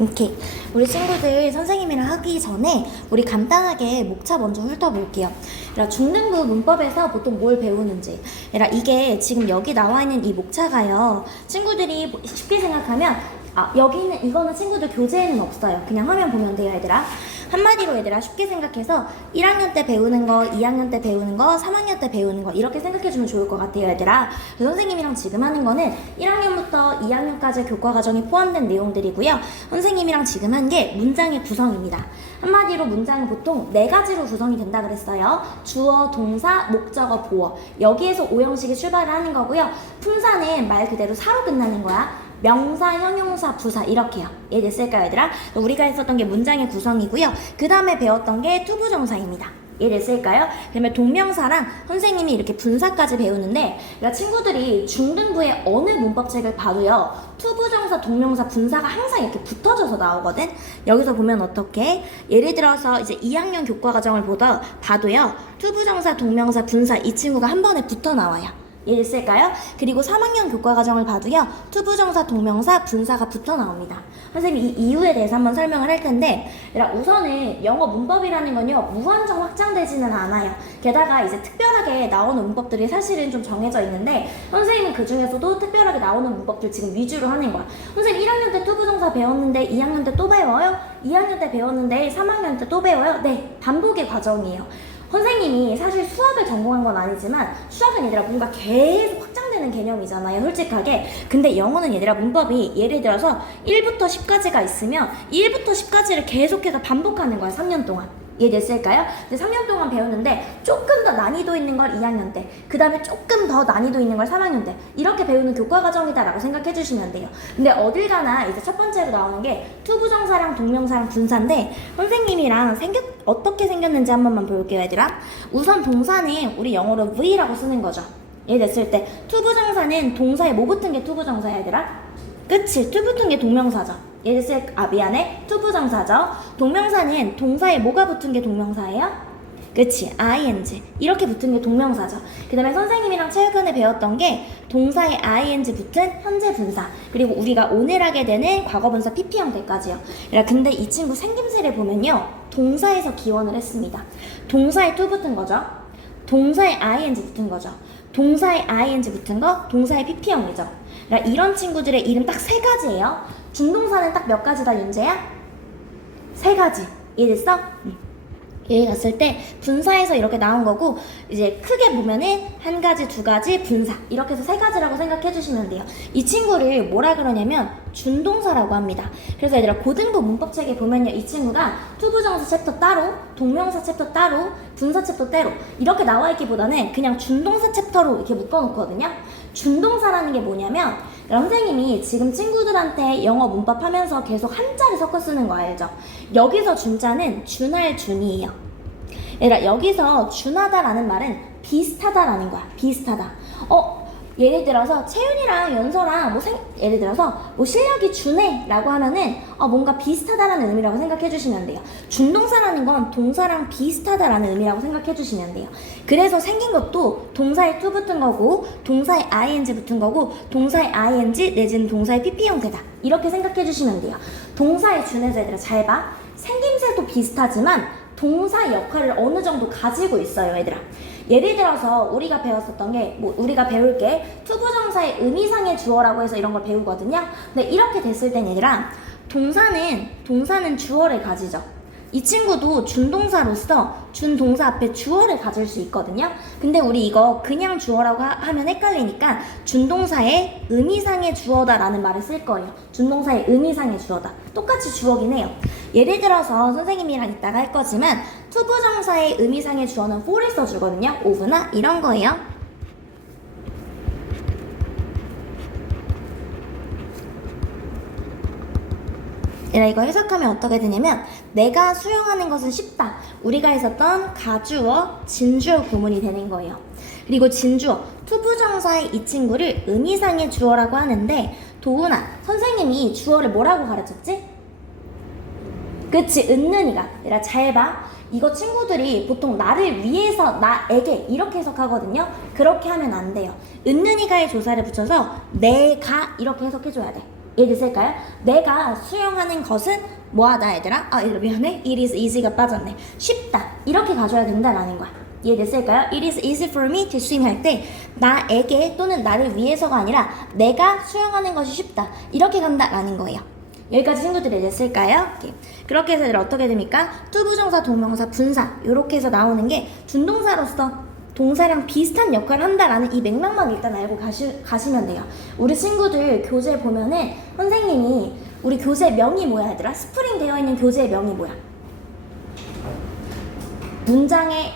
오케이. 우리 친구들 선생님이랑 하기 전에 우리 간단하게 목차 먼저 훑어볼게요. 얘들아, 중등부 문법에서 보통 뭘 배우는지. 얘들아, 이게 지금 여기 나와 있는 이 목차가요. 친구들이 쉽게 생각하면 여기는 이거는 친구들 교재에는 없어요. 그냥 화면 보면 돼요, 얘들아. 한마디로 얘들아 쉽게 생각해서 1학년 때 배우는 거, 2학년 때 배우는 거, 3학년 때 배우는 거 이렇게 생각해주면 좋을 것 같아요, 얘들아. 선생님이랑 지금 하는 거는 1학년부터 2학년까지 교과 과정이 포함된 내용들이고요. 선생님이랑 지금 한 게 문장의 구성입니다. 한마디로 문장은 보통 4가지로 구성이 된다 그랬어요. 주어, 동사, 목적어, 보어. 여기에서 오형식이 출발을 하는 거고요. 품사는 말 그대로 사로 끝나는 거야. 명사, 형용사, 부사 이렇게요. 이해됐을까요, 얘들아? 우리가 했었던 게 문장의 구성이고요. 그 다음에 배웠던 게 투부정사입니다. 이해됐을까요? 그러면 동명사랑 선생님이 이렇게 분사까지 배우는데, 그러니까 친구들이 중등부의 어느 문법책을 봐도요, 투부정사, 동명사, 분사가 항상 이렇게 붙어져서 나오거든. 여기서 보면 어떻게? 예를 들어서 이제 2학년 교과 과정을 봐도요, 투부정사, 동명사, 분사 이 친구가 한 번에 붙어 나와요. 이해됐을까요? 그리고 3학년 교과 과정을 봐도요, 투부정사, 동명사, 분사가 붙어 나옵니다. 선생님이 이 이유에 대해서 한번 설명을 할 텐데, 우선은 영어 문법이라는 건요, 무한정 확장되지는 않아요. 게다가 이제 특별하게 나오는 문법들이 사실은 좀 정해져 있는데, 선생님은 그 중에서도 특별하게 나오는 문법들 지금 위주로 하는 거야. 선생님 1학년 때 투부정사 배웠는데 2학년 때 또 배워요? 2학년 때 배웠는데 3학년 때 또 배워요? 네, 반복의 과정이에요. 선생님이 사실 수학을 전공한 건 아니지만 수학은 얘들아 뭔가 계속 확장되는 개념이잖아요, 솔직하게. 근데 영어는 얘들아 문법이 예를 들어서 1부터 10까지가 있으면 1부터 10까지를 계속해서 반복하는 거야, 3년 동안. 이해됐을까요? 근데 3년 동안 배우는데 조금 더 난이도 있는 걸 2학년 때, 그 다음에 조금 더 난이도 있는 걸 3학년 때 이렇게 배우는 교과 과정이다라고 생각해 주시면 돼요. 근데 어딜 가나 이제 첫 번째로 나오는 게 투부정사랑 동명사랑 분사인데, 선생님이랑 어떻게 생겼는지 한 번만 볼게요, 얘들아. 우선 동사는 우리 영어로 V라고 쓰는 거죠. 이해됐을 때 투부정사는 동사에 뭐 붙은 게 투부정사야, 얘들아? 그치, 투 붙은 게 동명사죠. 미안해. 투부정사죠. 동명사는 동사에 뭐가 붙은 게 동명사예요? 그치, ing. 이렇게 붙은 게 동명사죠. 그 다음에 선생님이랑 최근에 배웠던 게 동사에 ing 붙은 현재 분사, 그리고 우리가 오늘 하게 되는 과거분사 PP 형태까지요. 근데 이 친구 생김새를 보면요, 동사에서 기원을 했습니다. 동사에 to 붙은 거죠. 동사에 ing 붙은 거죠. 동사에 ing 붙은 거 동사의 PP형이죠. 이런 친구들의 이름 딱 3가지예요. 준동사는 딱 몇 가지다, 윤재야? 3가지. 이해됐어? 여기 갔을 때 분사에서 이렇게 나온 거고, 이제 크게 보면은 1가지, 2가지, 분사 이렇게 해서 3가지라고 생각해 주시면 돼요. 이 친구를 뭐라 그러냐면 준동사라고 합니다. 그래서 얘들아 고등부 문법책에 보면요, 이 친구가 투부정사 챕터 따로, 동명사 챕터 따로, 분사 챕터 따로 이렇게 나와 있기보다는 그냥 준동사 챕터로 이렇게 묶어 놓거든요. 준동사라는 게 뭐냐면, 선생님이 지금 친구들한테 영어 문법 하면서 계속 한자를 섞어 쓰는 거 알죠? 여기서 준자는 준할 준이에요. 얘들아, 여기서 준하다라는 말은 비슷하다라는 거야. 비슷하다. 예를 들어서 채윤이랑 연서랑 예를 들어서 실력이 준해 라고 하면은 뭔가 비슷하다라는 의미라고 생각해 주시면 돼요. 준동사라는 건 동사랑 비슷하다라는 의미라고 생각해 주시면 돼요. 그래서 생긴 것도 동사에 to 붙은 거고, 동사에 ing 붙은 거고, 동사에 ing 내지는 동사의 pp 형태다, 이렇게 생각해 주시면 돼요. 동사에 준해서 얘들아 잘 봐. 생김새도 비슷하지만 동사 역할을 어느 정도 가지고 있어요, 얘들아. 예를 들어서 우리가 배웠었던 게, 우리가 배울 게 투부정사의 의미상의 주어라고 해서 이런 걸 배우거든요. 근데 이렇게 됐을 땐 얘들아, 동사는 주어를 가지죠. 이 친구도 준동사로서 준동사 앞에 주어를 가질 수 있거든요. 근데 우리 이거 그냥 주어라고 하면 헷갈리니까 준동사의 의미상의 주어다라는 말을 쓸 거예요. 준동사의 의미상의 주어다. 똑같이 주어긴 해요. 예를 들어서 선생님이랑 이따가 할 거지만 투부정사의 의미상의 주어는 for를 써주거든요. of나 이런 거예요. 이거 해석하면 어떻게 되냐면, 내가 수용하는 것은 쉽다. 우리가 했었던 가주어, 진주어 구문이 되는 거예요. 그리고 진주어, 투부정사의 이 친구를 의미상의 주어라고 하는데, 도훈아, 선생님이 주어를 뭐라고 가르쳤지? 그치, 은는이가. 얘들아 잘 봐. 이거 친구들이 보통 나를 위해서, 나에게 이렇게 해석하거든요. 그렇게 하면 안 돼요. 은는이가의 조사를 붙여서 내가 이렇게 해석해줘야 돼. 이해됐을까요? 내가 수영하는 것은 뭐하다 얘들아? 얘들아 미안해. It is easy가 빠졌네. 쉽다. 이렇게 가져야 된다라는 거야. 이해됐을까요? It is easy for me to swim 할 때 나에게 또는 나를 위해서가 아니라 내가 수영하는 것이 쉽다. 이렇게 간다라는 거예요. 여기까지 친구들이 됐을까요? 그렇게 해서 얘들아 어떻게 됩니까? 투부정사, 동명사, 분사 이렇게 해서 나오는 게 준동사로서 동사랑 비슷한 역할을 한다라는 이 맥락만 일단 알고 가시면 돼요. 우리 친구들 교재 보면은 선생님이 우리 교재 명이 뭐야 얘들아? 스프링 되어 있는 교재의 명이 뭐야? 문장의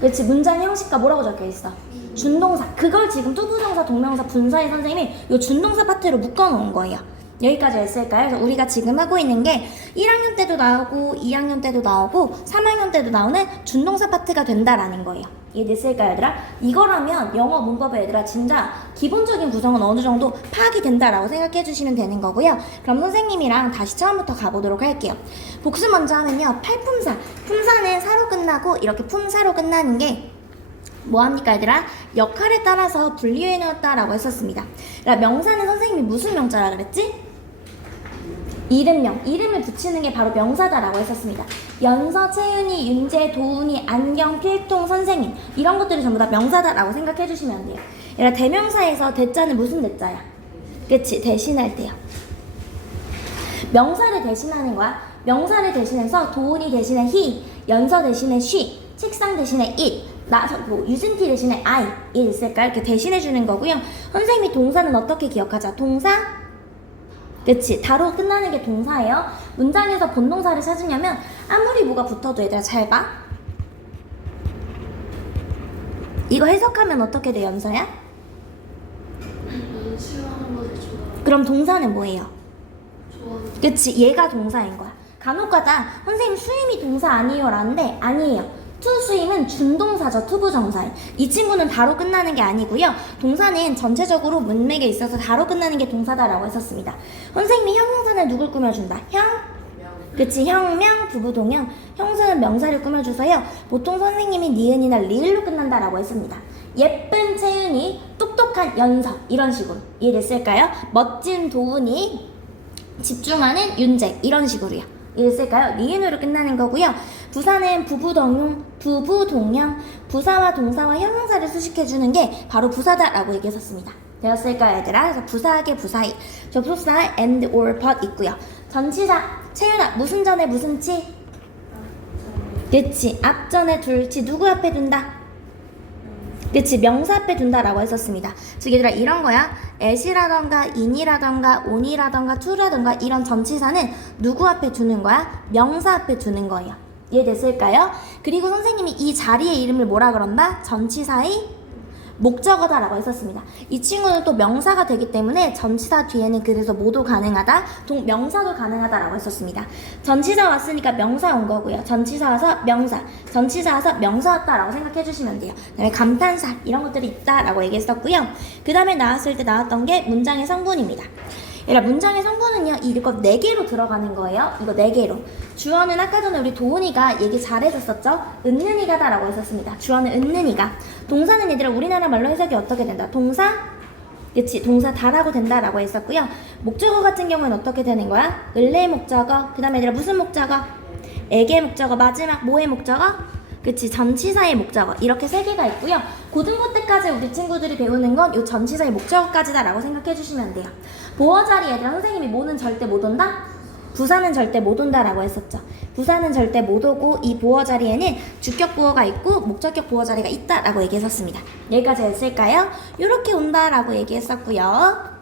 그렇지 문장 형식과 뭐라고 적혀 있어? 준동사. 그걸 지금 투부정사, 동명사, 분사의 선생님이 이 준동사 파트로 묶어 놓은 거예요. 여기까지 했을까요? 그래서 우리가 지금 하고 있는 게 1학년 때도 나오고 2학년 때도 나오고 3학년 때도 나오는 준동사 파트가 된다라는 거예요. 이해됐을까요 얘들아? 이거라면 영어 문법의 얘들아 진짜 기본적인 구성은 어느 정도 파악이 된다라고 생각해 주시면 되는 거고요. 그럼 선생님이랑 다시 처음부터 가보도록 할게요. 복습 먼저 하면요. 팔품사. 품사는 사로 끝나고 이렇게 품사로 끝나는 게 뭐합니까 얘들아? 역할에 따라서 분리해 놓았다라고 했었습니다. 그러니까 명사는 선생님이 무슨 명자라 그랬지? 이름명, 이름을 붙이는 게 바로 명사다라고 했었습니다. 연서, 채윤이, 윤재, 도훈이, 안경, 필통, 선생님 이런 것들이 전부 다 명사다라고 생각해 주시면 돼요. 그러니까 대명사에서 대자는 무슨 대자야? 그치? 대신할 때요. 명사를 대신하는 거야. 명사를 대신해서 도훈이 대신에 he, 연서 대신에 she, 책상 대신에 it, 유진티 대신에 I 이 있을까? 이렇게 대신해 주는 거고요. 선생님이 동사는 어떻게 기억하자? 동사? 그치? 다로 끝나는 게 동사예요. 문장에서 본동사를 찾으려면 아무리 뭐가 붙어도 얘들아 잘 봐. 이거 해석하면 어떻게 돼 연서야? 그럼 동사는 뭐예요? 그치? 얘가 동사인 거야. 간혹가다 선생님 수임이 동사 아니에요 라는데 아니에요. 투수임은 준동사죠. 투부정사예요. 이 친구는 다로 끝나는 게 아니고요. 동사는 전체적으로 문맥에 있어서 다로 끝나는 게 동사다라고 했었습니다. 선생님이 형용사는 누굴 꾸며준다? 그치? 형, 명, 부부, 동형. 형사는 명사를 꾸며줘서요. 보통 선생님이 니은이나 리을로 끝난다라고 했습니다. 예쁜 채윤이, 똑똑한 연서 이런 식으로 이해됐을까요? 멋진 도훈이, 집중하는 윤재 이런 식으로요. 이해됐을까요? 리은으로 끝나는 거고요. 부사는 부부동형, 부사와 동사와 형용사를 수식해주는 게 바로 부사다라고 얘기했었습니다. 되었을까요 얘들아? 그래서 부사하게 부사이, 접속사 and or but 있고요. 전치사, 채윤아 무슨 전에 무슨 치? 그치, 앞전에 둘치 누구 앞에 둔다? 그치, 명사 앞에 둔다라고 했었습니다. 즉 얘들아 이런 거야. at이라던가 in이라던가 on이라던가 to라던가 이런 전치사는 누구 앞에 두는 거야? 명사 앞에 두는 거예요. 이해됐을까요? 그리고 선생님이 이 자리의 이름을 뭐라 그런다? 전치사의 목적어다라고 했었습니다. 이 친구는 또 명사가 되기 때문에 전치사 뒤에는 그래서 뭐도 가능하다, 명사도 가능하다라고 했었습니다. 전치사 왔으니까 명사 온 거고요. 전치사 와서 명사, 전치사 와서 명사 왔다라고 생각해 주시면 돼요. 그다음에 감탄사 이런 것들이 있다라고 얘기했었고요. 그 다음에 나왔을 때 나왔던 게 문장의 성분입니다. 얘들아 문장의 성분은요 이거 4개로 들어가는 거예요. 이거 4개로. 주어는 아까 전에 우리 도훈이가 얘기 잘해줬었죠. 은는이가 라고 했었습니다. 주어는 은는이가. 동사는 얘들아 우리나라 말로 해석이 어떻게 된다? 동사? 그치, 동사 다라고 된다라고 했었고요. 목적어 같은 경우는 어떻게 되는 거야? 을의 목적어. 그 다음에 얘들아 무슨 목적어? 에게 목적어. 마지막 뭐의 목적어? 그치, 전치사의 목적어. 이렇게 3개가 있고요. 고등부 때까지 우리 친구들이 배우는 건 이 전치사의 목적어까지다라고 생각해 주시면 돼요. 보어 자리 얘들아 선생님이 뭐는 절대 못 온다? 부사는 절대 못 온다라고 했었죠. 부사는 절대 못 오고 이 보어 자리에는 주격 보어가 있고 목적격 보어 자리가 있다라고 얘기했었습니다. 여기까지 했을까요? 이렇게 온다라고 얘기했었고요.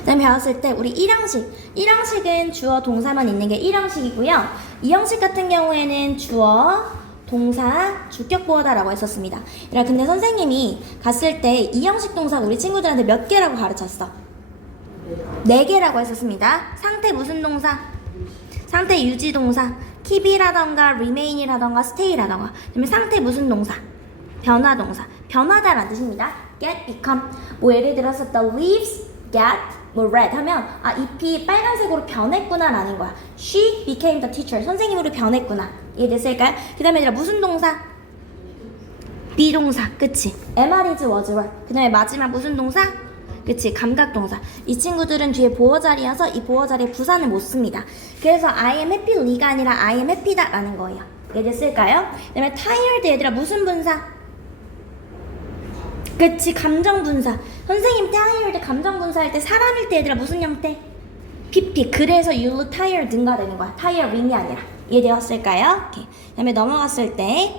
그다음에 배웠을 때 우리 1형식은 주어 동사만 있는 게 1형식이고요. 2형식 같은 경우에는 주어 동사 주격 보어다라고 했었습니다. 근데 선생님이 갔을 때 2형식 동사 우리 친구들한테 몇 개라고 가르쳤어? 4개라고 했었습니다. 상태 무슨 동사? 상태 유지 동사. keep이라던가 remain이라던가 stay라던가. 그다음에 상태 무슨 동사? 변화 동사. 변화다라는 뜻입니다. get, become. 뭐 예를 들어서 the leaves get 뭐 red 하면 잎이 빨간색으로 변했구나 라는 거야. She became the teacher. 선생님으로 변했구나. 이해됐을까요? 그 다음에 얘들아 무슨 동사? 비동사. 그치? am, is, was, were. 그 다음에 마지막 무슨 동사? 그치, 감각동사. 이 친구들은 뒤에 보어 자리여서 이 보어 자리에 부사는 못 씁니다. 그래서 I am happy가 아니라 I am happy다 라는 거예요. 이해됐을까요? 그 다음에 tired 얘들아 무슨 분사? 그치, 감정분사. 선생님 tired 감정분사 할 때 사람일 때 얘들아 무슨 형태? PP. 그래서 you look tired 가 되는 거야. tiring이 아니라. 이해되었을까요? 오케이. 그 다음에 넘어갔을 때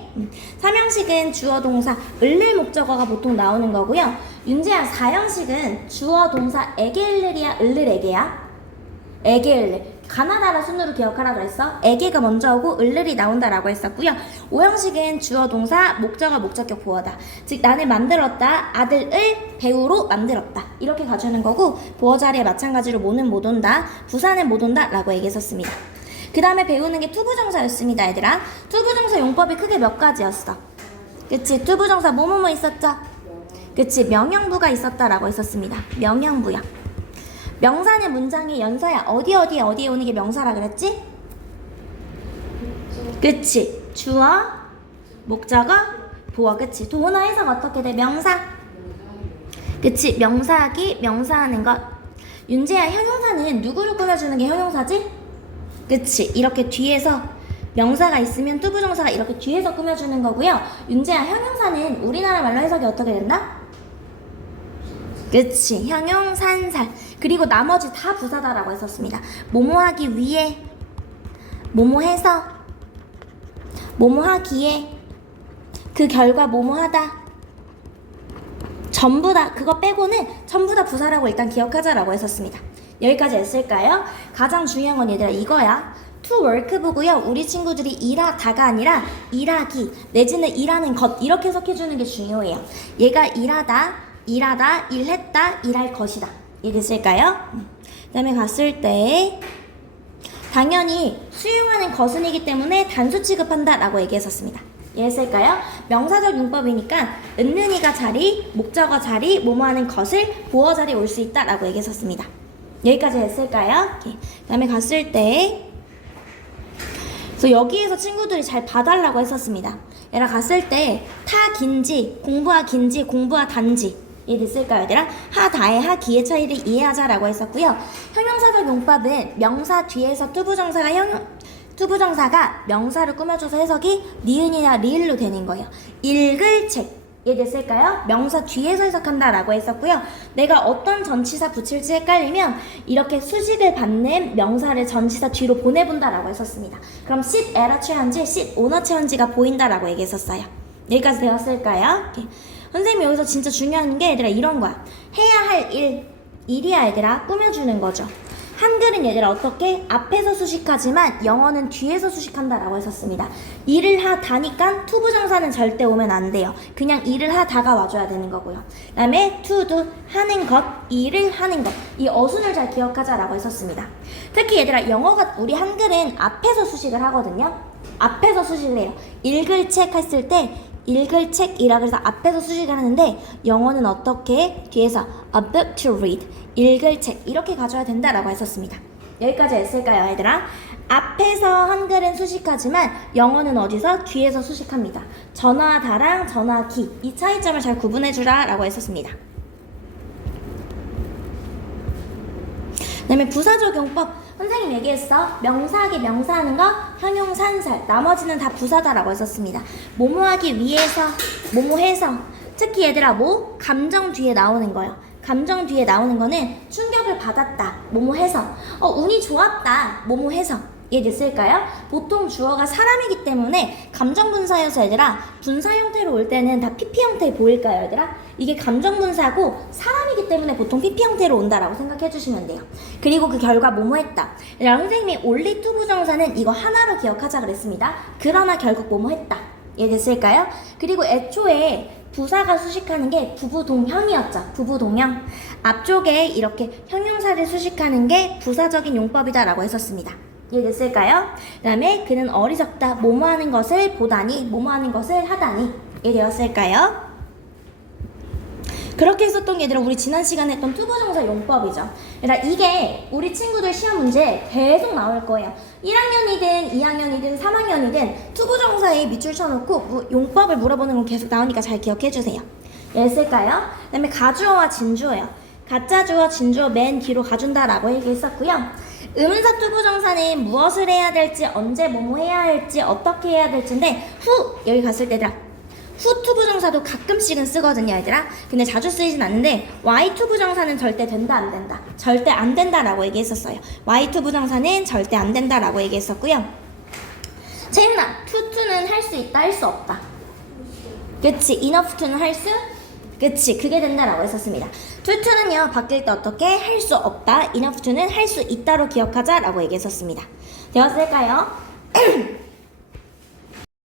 삼형식은 주어 동사 을를 목적어가 보통 나오는 거고요. 윤재야 사형식은 주어 동사 에게 을을이야 을을 에게야? 에게 을을. 가나다라 순으로 기억하라 그랬어. 에게가 먼저 오고 을을이 나온다라고 했었고요. 오형식은 주어 동사 목적어 목적격 보어다. 즉 나는 만들었다. 아들을 배우로 만들었다. 이렇게 가주는 거고 보어 자리에 마찬가지로 모는 못 온다. 부사는 못 온다 라고 얘기했었습니다. 그 다음에 배우는 게 투부정사였습니다 얘들아. 투부정사 용법이 크게 몇 가지였어? 그치, 투부정사 뭐뭐뭐 있었죠? 그치, 명령부가 있었다라고 했었습니다. 명령부요. 명사는 문장의 연사야. 어디에 오는 게 명사라 그랬지? 그치, 주어, 목적어, 보어. 그치, 도나 해석 어떻게 돼? 명사. 그치, 명사하기, 명사하는 것. 윤재야, 형용사는 누구를 꾸며주는 게 형용사지? 그치, 이렇게 뒤에서 명사가 있으면 투부정사가 이렇게 뒤에서 꾸며주는 거고요. 윤재야, 형용사는 우리나라 말로 해석이 어떻게 된다? 그치, 형용산살. 그리고 나머지 다 부사다라고 했었습니다. 뭐뭐 하기 위해, 뭐뭐 해서, 뭐뭐 하기에, 그 결과 뭐뭐 하다. 전부 다, 그거 빼고는 전부 다 부사라고 일단 기억하자라고 했었습니다. 여기까지 했을까요? 가장 중요한 건 얘들아 이거야. to work부고요. 우리 친구들이 일하다가 아니라 일하기 내지는 일하는 것 이렇게 해석해주는 게 중요해요. 얘가 일하다, 일했다, 일할 것이다. 이해됐을까요? 그 다음에 갔을 때 당연히 수용하는 것은이기 때문에 단수 취급한다 라고 얘기했었습니다. 이해했을까요? 명사적 용법이니까 은는이가 자리, 목적어 자리, 뭐뭐 하는 것을 보어 자리에 올 수 있다 라고 얘기했었습니다. 여기까지 했을까요? 그 다음에 갔을 때 그래서 여기에서 친구들이 잘 봐달라고 했었습니다. 얘랑 갔을 때 타 긴지, 공부하 긴지, 공부하 단지 이해됐을까요 얘들아? 하다의 하기의 차이를 이해하자라고 했었고요. 형용사적 용법은 명사 뒤에서 투부정사가 명사를 꾸며줘서 해석이 니은이나 리을로 되는 거예요. 읽을 책 이해됐을까요? 명사 뒤에서 해석한다라고 했었고요. 내가 어떤 전치사 붙일지 헷갈리면 이렇게 수식을 받는 명사를 전치사 뒤로 보내본다라고 했었습니다. 그럼 sit 에라 취한지 sit 오너 취한지가 보인다라고 얘기했었어요. 여기까지 되었을까요? 오케이. 선생님이 여기서 진짜 중요한 게 얘들아 이런 거야. 해야 할 일이야 얘들아 꾸며주는 거죠. 한글은 얘들아 어떻게? 앞에서 수식하지만 영어는 뒤에서 수식한다라고 했었습니다. 일을 하다니까 투부정사는 절대 오면 안 돼요. 그냥 일을 하다가 와줘야 되는 거고요. 그 다음에 to do 하는 것, 일을 하는 것. 이 어순을 잘 기억하자라고 했었습니다. 특히 얘들아 영어가 우리 한글은 앞에서 수식을 하거든요. 앞에서 수식을 해요. 읽을 책 했을 때 읽을 책이라 그래서 앞에서 수식을 하는데 영어는 어떻게? 뒤에서 a book to read 읽을 책 이렇게 가져야 된다라고 했었습니다. 여기까지 했을까요 얘들아? 앞에서 한글은 수식하지만 영어는 어디서? 뒤에서 수식합니다. 전화다랑 전화기 이 차이점을 잘 구분해주라 라고 했었습니다. 그 다음에 부사적 용법 선생님 얘기했어. 명사하기 명사하는 거 형용산살 나머지는 다 부사다라고 했었습니다. 뭐뭐하기 위해서 뭐뭐해서 특히 얘들아 뭐? 감정 뒤에 나오는 거예요. 감정 뒤에 나오는 거는 충격을 받았다 뭐뭐해서 운이 좋았다 뭐뭐해서 이해됐을까요? 보통 주어가 사람이기 때문에 감정분사여서 얘들아 분사 형태로 올 때는 다 PP 형태 보일까요 얘들아? 이게 감정분사고 사람이기 때문에 보통 PP 형태로 온다라고 생각해 주시면 돼요. 그리고 그 결과 뭐뭐 했다. 얘들아 선생님이 only to 부정사는 이거 하나로 기억하자 그랬습니다. 그러나 결국 뭐뭐 했다. 이해됐을까요? 그리고 애초에 부사가 수식하는 게 부부동형이었죠. 부부동형. 앞쪽에 이렇게 형용사를 수식하는 게 부사적인 용법이다 라고 했었습니다. 이해됐을까요? 그 다음에 그는 어리석다. 뭐뭐 하는 것을 보다니 뭐뭐 하는 것을 하다니 이해되었을까요? 그렇게 했었던 게 얘들아 우리 지난 시간에 했던 투부정사 용법이죠. 얘들아 이게 우리 친구들 시험 문제 계속 나올 거예요. 1학년이든 2학년이든 3학년이든 투부정사에 밑줄 쳐놓고 용법을 물어보는 건 계속 나오니까 잘 기억해주세요. 했을까요? 그 다음에 가주어와 진주어요. 가짜 주어 진주어 맨 뒤로 가준다라고 얘기했었고요. 의문사 투부정사는 무엇을 해야 될지, 언제 뭐뭐 해야 할지, 어떻게 해야 될지인데 후 여기 갔을 때 얘들아 후 투부정사도 가끔씩은 쓰거든요 얘들아. 근데 자주 쓰이진 않는데 Y 투부정사는 절대 된다 안 된다, 절대 안 된다라고 얘기했었어요. Y 투부정사는 절대 안 된다라고 얘기했었고요. 채윤아, 투는 할 수 있다 할 수 없다. 그치, enough to는 할 수, 그치, 그게 된다라고 했었습니다. 투는요 바뀔 때 어떻게 할 수 없다, enough to는 할 수 있다로 기억하자라고 얘기했었습니다. 되었을까요?